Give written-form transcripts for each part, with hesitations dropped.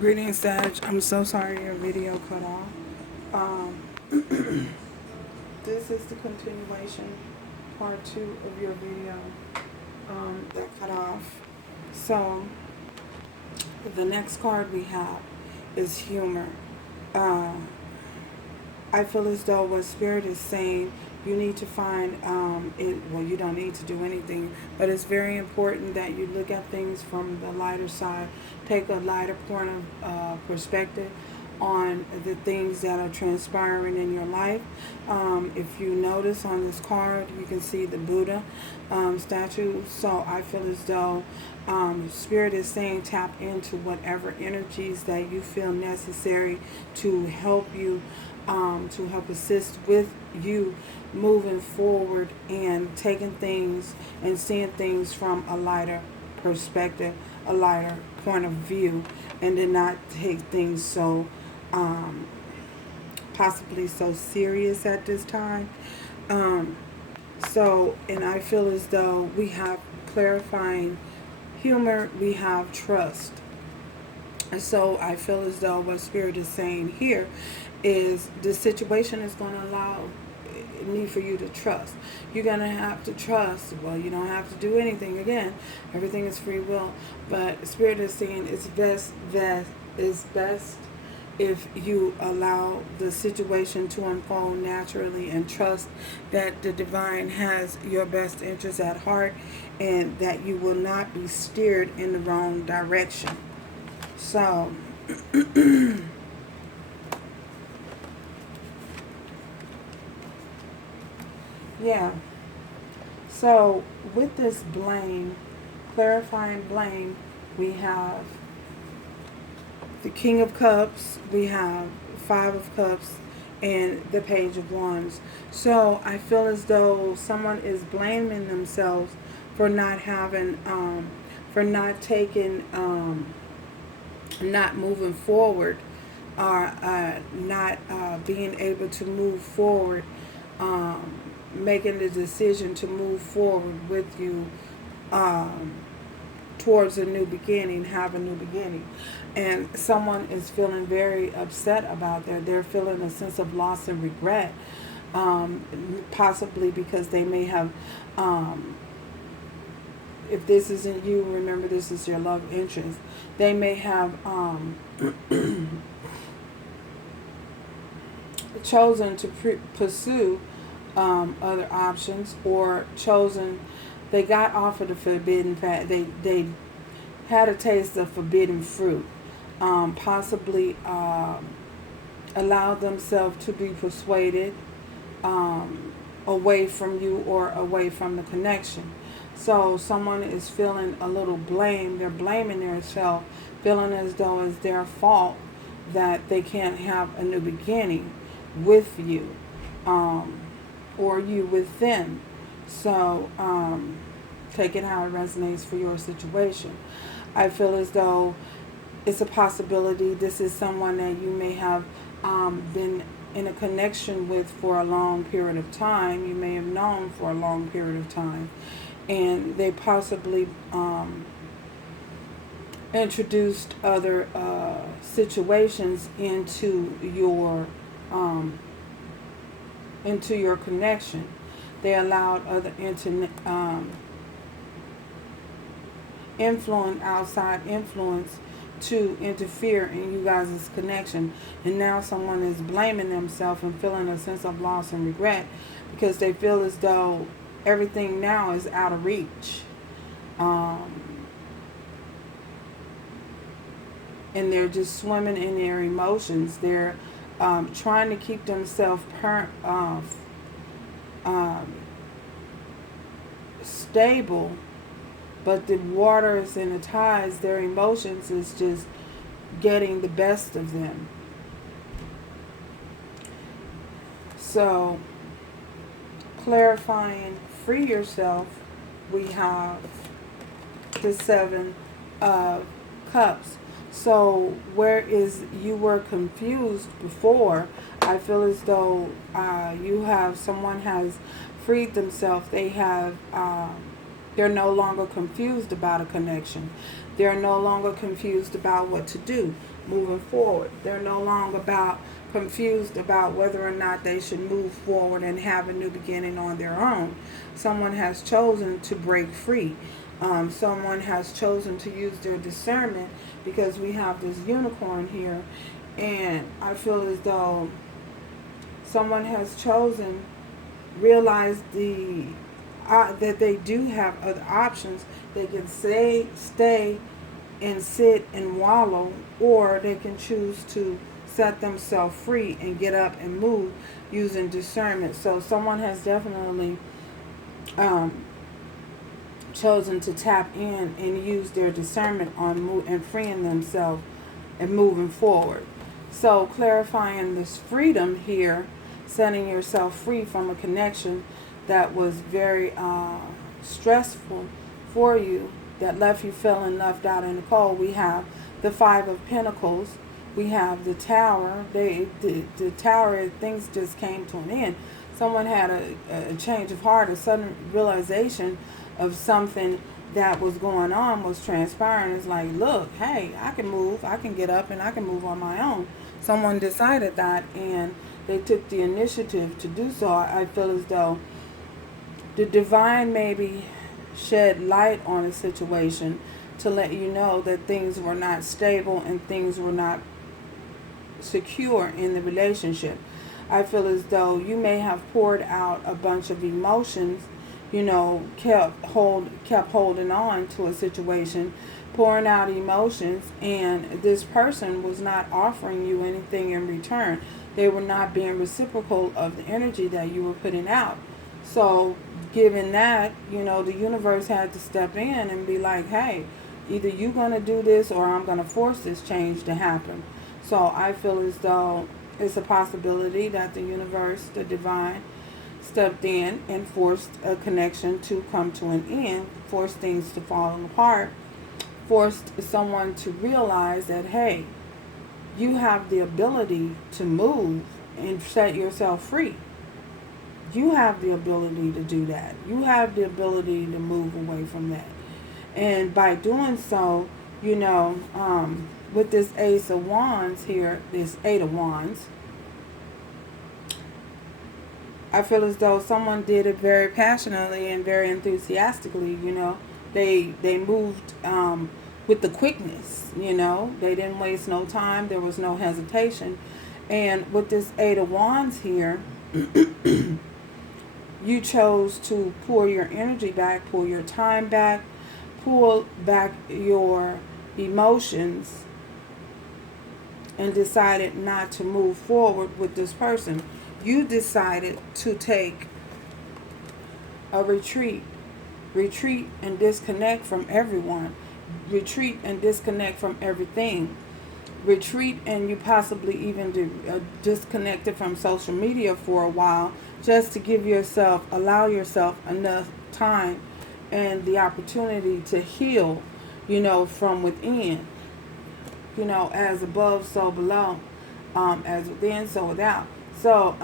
Greetings, Sag. I'm so sorry your video cut off. This is the continuation, part 2 of your video that cut off. So, the next card we have is humor. Uh, I feel as though what Spirit is saying, you need to find it. Well, you don't need to do anything, but it's very important that you look at things from the lighter side, take a lighter point of perspective on the things that are transpiring in your life. If you notice on this card, you can see the Buddha statue. So I feel as though Spirit is saying tap into whatever energies that you feel necessary to help you, to help assist with you moving forward and taking things and seeing things from a lighter perspective, a lighter point of view, and then not take things so possibly so serious at this time. Um, and I feel as though we have clarifying humor, we have trust. And so I feel as though what Spirit is saying here is the situation is going to allow need for you to trust. You're going to have to trust. Well, you don't have to do anything. Again, everything is free will. But Spirit is saying it's best if you allow the situation to unfold naturally and trust that the divine has your best interest at heart and that you will not be steered in the wrong direction. So, yeah. So, with this blame, clarifying blame, we have the King of Cups, we have Five of Cups, and the Page of Wands. So, I feel as though someone is blaming themselves for not having, for not taking, not moving forward, or not being able to move forward, making the decision to move forward with you towards a new beginning, have a new beginning. And someone is feeling very upset about that. They're feeling a sense of loss and regret, possibly because they may have, if this isn't you, remember this is your love interest. They may have chosen to pursue other options, or chosen, they got offered the forbidden fat. They had a taste of forbidden fruit, possibly allowed themselves to be persuaded away from you or away from the connection. So someone is feeling a little blame. They're blaming themselves, feeling as though it's their fault that they can't have a new beginning with you, or you with them. So take it how it resonates for your situation. I feel as though it's a possibility this is someone that you may have been in a connection with for a long period of time. You may have known for a long period of time. And they possibly introduced other situations into your connection. They allowed other outside influence to interfere in you guys' connection. And now someone is blaming themselves and feeling a sense of loss and regret because they feel as though everything now is out of reach. And they're just swimming in their emotions. They're trying to keep themselves stable, but the waters and the tides, their emotions is just getting the best of them. So, clarifying, free yourself, we have the Seven of Cups. So whereas you were confused before, I feel as though someone has freed themselves. They're no longer confused about a connection. They're no longer confused about what to do moving forward. They're no longer confused about whether or not they should move forward and have a new beginning on their own. Someone has chosen to break free. Someone has chosen to use their discernment, because we have this unicorn here, and I feel as though someone has chosen, realized that they do have other options. They can stay and sit and wallow, or they can choose to set themselves free and get up and move using discernment. So someone has definitely chosen to tap in and use their discernment on and freeing themselves and moving forward. So clarifying this freedom here, setting yourself free from a connection that was very stressful for you, that left you feeling left out in the cold. We have the Five of Pentacles. We have the Tower. The Tower, things just came to an end. Someone had a change of heart, a sudden realization of something that was going on, was transpiring. It's like, look, hey, I can move, I can get up, and I can move on my own. Someone decided that, and they took the initiative to do so. I feel as though the divine maybe shed light on a situation to let you know that things were not stable and things were not secure in the relationship. I feel as though you may have poured out a bunch of emotions, kept holding on to a situation, pouring out emotions, and this person was not offering you anything in return. They were not being reciprocal of the energy that you were putting out. So given that, the universe had to step in and be like, hey, either you're going to do this or I'm going to force this change to happen. So I feel as though it's a possibility that the universe, the divine, stepped in and forced a connection to come to an end, forced things to fall apart, forced someone to realize that, hey, you have the ability to move and set yourself free. You have the ability to do that. You have the ability to move away from that. And by doing so, with this Ace of Wands here, this Eight of Wands, I feel as though someone did it very passionately and very enthusiastically. They moved with the quickness. They didn't waste no time. There was no hesitation. And with this Eight of Wands here, you chose to pull your energy back, pull your time back, pull back your emotions, and decided not to move forward with this person. You decided to take a retreat and disconnect from everyone, retreat and disconnect from everything, retreat, and you possibly even disconnected from social media for a while, just to allow yourself enough time and the opportunity to heal, from within. As above, so below, as within, so without. So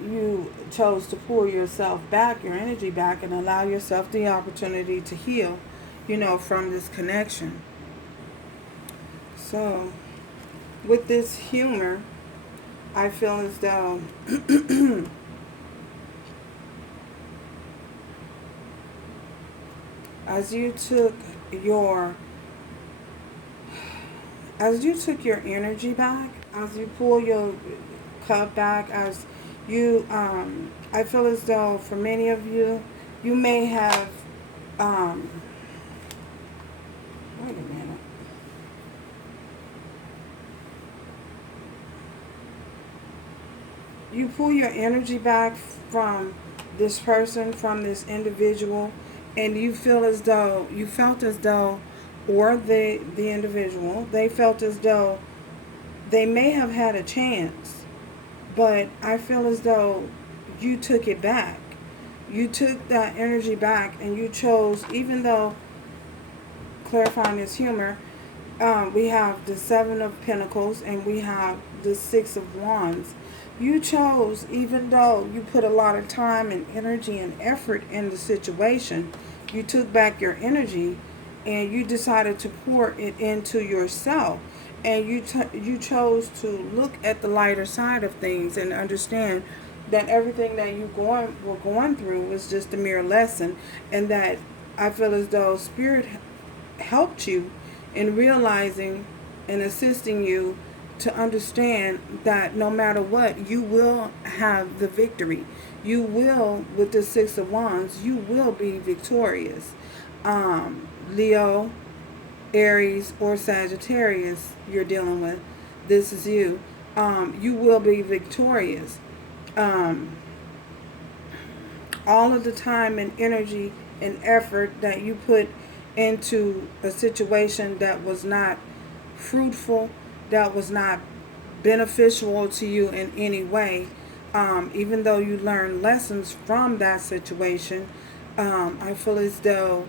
you chose to pull yourself back, your energy back, and allow yourself the opportunity to heal, from this connection. So with this humor, I feel as though as you took your energy back, as you pull your cup back, as you I feel as though for many of you, you may have wait a minute. You pull your energy back from this person, from this individual, and you felt as though, or the individual, they felt as though they may have had a chance, but I feel as though you took it back. You took that energy back, and you chose, even though, clarifying this humor, we have the Seven of Pentacles and we have the Six of Wands. You chose, even though you put a lot of time and energy and effort in the situation, you took back your energy and you decided to pour it into yourself, and you chose to look at the lighter side of things and understand that everything that you were going through was just a mere lesson, and that I feel as though Spirit helped you in realizing and assisting you to understand that no matter what, you will have the victory. You will, with the Six of Wands, you will be victorious. Leo, Aries, or Sagittarius you're dealing with, this is you. You will be victorious. All of the time and energy and effort that you put into a situation that was not fruitful, that was not beneficial to you in any way, even though you learned lessons from that situation, I feel as though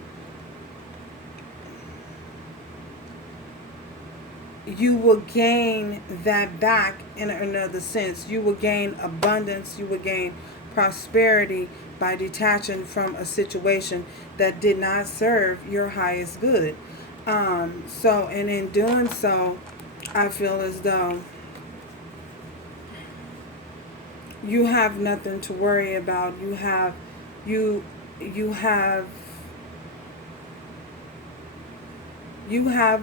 you will gain that back in another sense. You will gain abundance, you will gain prosperity by detaching from a situation that did not serve your highest good. And in doing so, I feel as though you have nothing to worry about. You have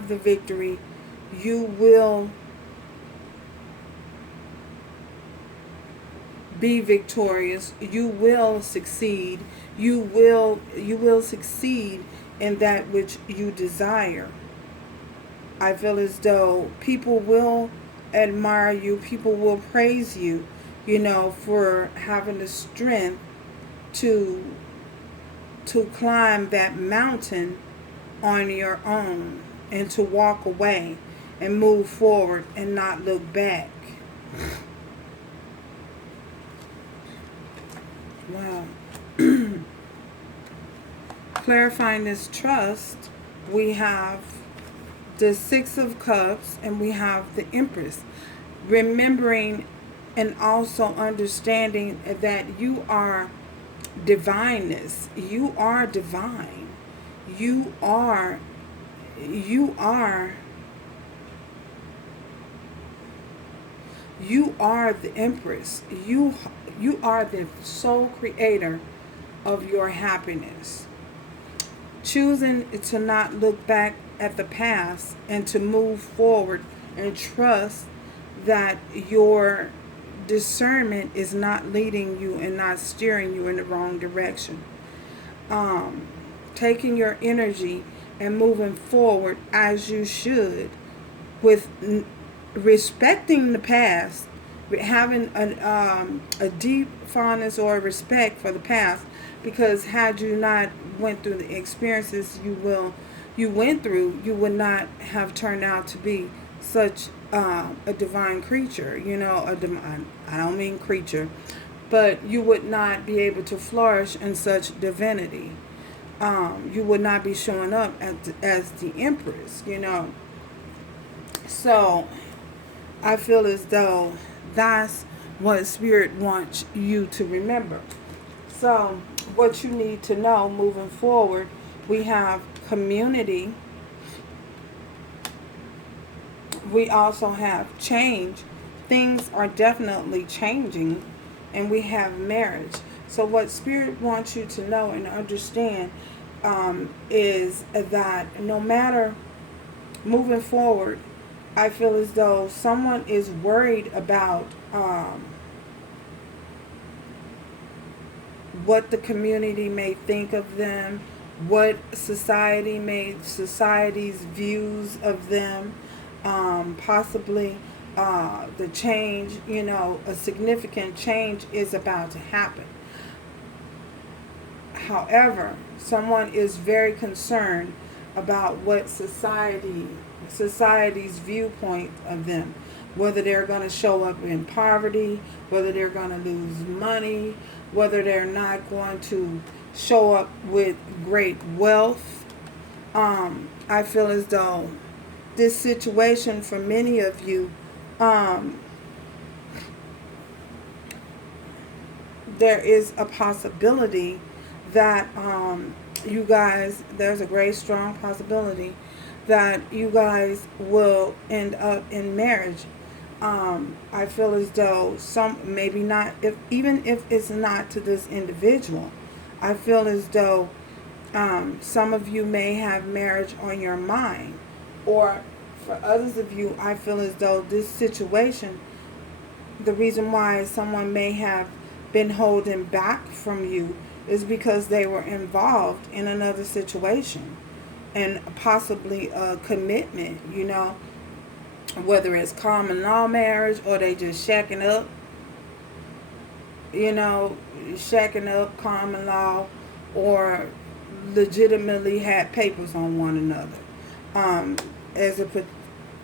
the victory. You will be victorious. You will succeed. You will succeed in that which you desire. I feel as though people will admire you. People will praise you, for having the strength to climb that mountain on your own, and to walk away and move forward and not look back. Wow. Clarifying this trust, we have the Six of Cups and we have the Empress. Remembering and also understanding that you are divineness. You are divine. You are the Empress. You are the sole creator of your happiness. Choosing to not look back at the past and to move forward and trust that your discernment is not leading you and not steering you in the wrong direction. Taking your energy and moving forward as you should, with respecting the past, having a deep fondness or respect for the past, because had you not went through the experiences you went through, you would not have turned out to be such a divine creature. I don't mean creature, but you would not be able to flourish in such divinity. You would not be showing up as the Empress, So I feel as though that's what Spirit wants you to remember. So what you need to know moving forward, we have community. We also have change. Things are definitely changing. And we have marriage. So what Spirit wants you to know and understand is that no matter moving forward, I feel as though someone is worried about what the community may think of them, what society's views of them, possibly the change, a significant change is about to happen. However, someone is very concerned about what society's viewpoint of them, whether they're going to show up in poverty, whether they're going to lose money, whether they're not going to show up with great wealth. I feel as though this situation for many of you, there is a possibility that you guys, there's a great strong possibility that you guys will end up in marriage. I feel as though some, maybe not, if even if it's not to this individual, I feel as though some of you may have marriage on your mind, or for others of you, I feel as though this situation, the reason why someone may have been holding back from you is because they were involved in another situation and possibly a commitment, you know, whether it's common law marriage or they just shacking up, you know, shacking up common law, or legitimately had papers on one another. As a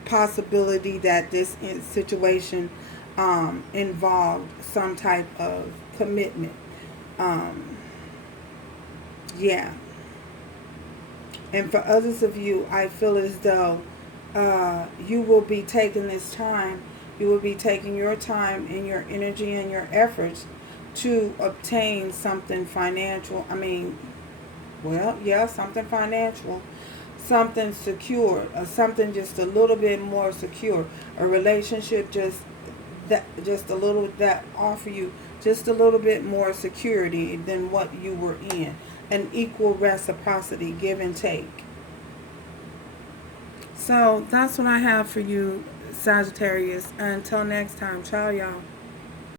possibility that this situation involved some type of commitment. Yeah. And for others of you, I feel as though you will be taking this time, you will be taking your time and your energy and your efforts to obtain something financial. I mean, well, yeah, something financial, something secure, or something just a little bit more secure. A relationship just a little, that offer you just a little bit more security than what you were in. An equal reciprocity, give and take. So that's what I have for you, Sagittarius. Until next time, ciao, y'all.